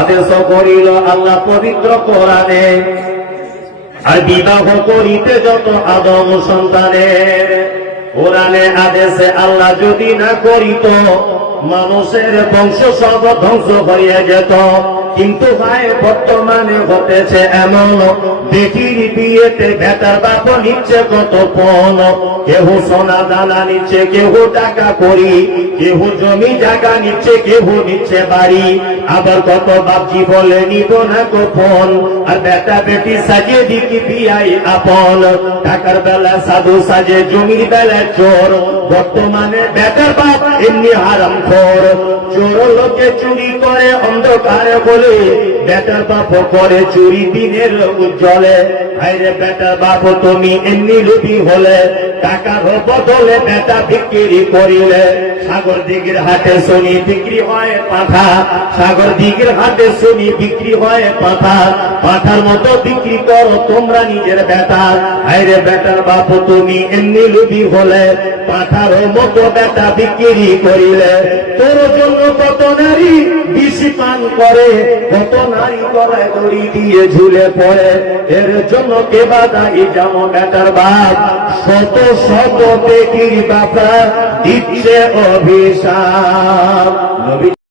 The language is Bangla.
আদেশ করিল আল্লাহ পবিত্র কোরআনে। আর বিবাহ করিতে যত আদম সন্তানের, কোরআনে আদেশে আল্লাহ যদি না করিত, মানুষের বংশ সব ধ্বংস হয়ে যেত। কিন্তু ভাই, বর্তমানে ঘটেছে এমন, বেটির বিয়েতে বেটার বাপ নিচ্ছে কত পণ, কেহ সোনা দানা নিচ্ছে, কেহ টাকা করি কেহ জমি জায়গা নিচ্ছে, কেহ নিচ্ছে বাড়ি। আবার কত বাপজি বলে, নিব না গোপন। আর বেটা বেটি সাজে দিকি বিয়াই আপন। টাকার বেলা সাধু সাজে, জমির বেলা চোর। বর্তমানে বেটার বাপ এমনি হারাম খোর চোর লোকে চুরি করে অন্ধকারে বলে, বেটার বাপ করে চুরি দিনের উজ্জ্বলে আরে বেটার বাপ, তুমি এমনি লুবি হলে, টাকার বদলে বেটা বিক্রি করিলে। সাগর দিঘির হাটে শুনি বিক্রি হয় পাঠা সাগর দিঘির হাটে শুনি বিক্রি হয় পাঠা পাঠার মতো বিক্রি করো তোমরা নিজের বেটা আরে বেটার বাপ, তুমি এমনি লুবি হলে পাঠার মতো বেটা বিক্রি করিলে। তোর জন্য কত নারী বিশি পান করে, কত নারী গলায় দড়ি দিয়ে ঝুলে পড়ে। এর জন্য কে বাদাই যেমন বেটার বাপ, শত শত বেটির বাপা দিচ্ছে অভিশাপ।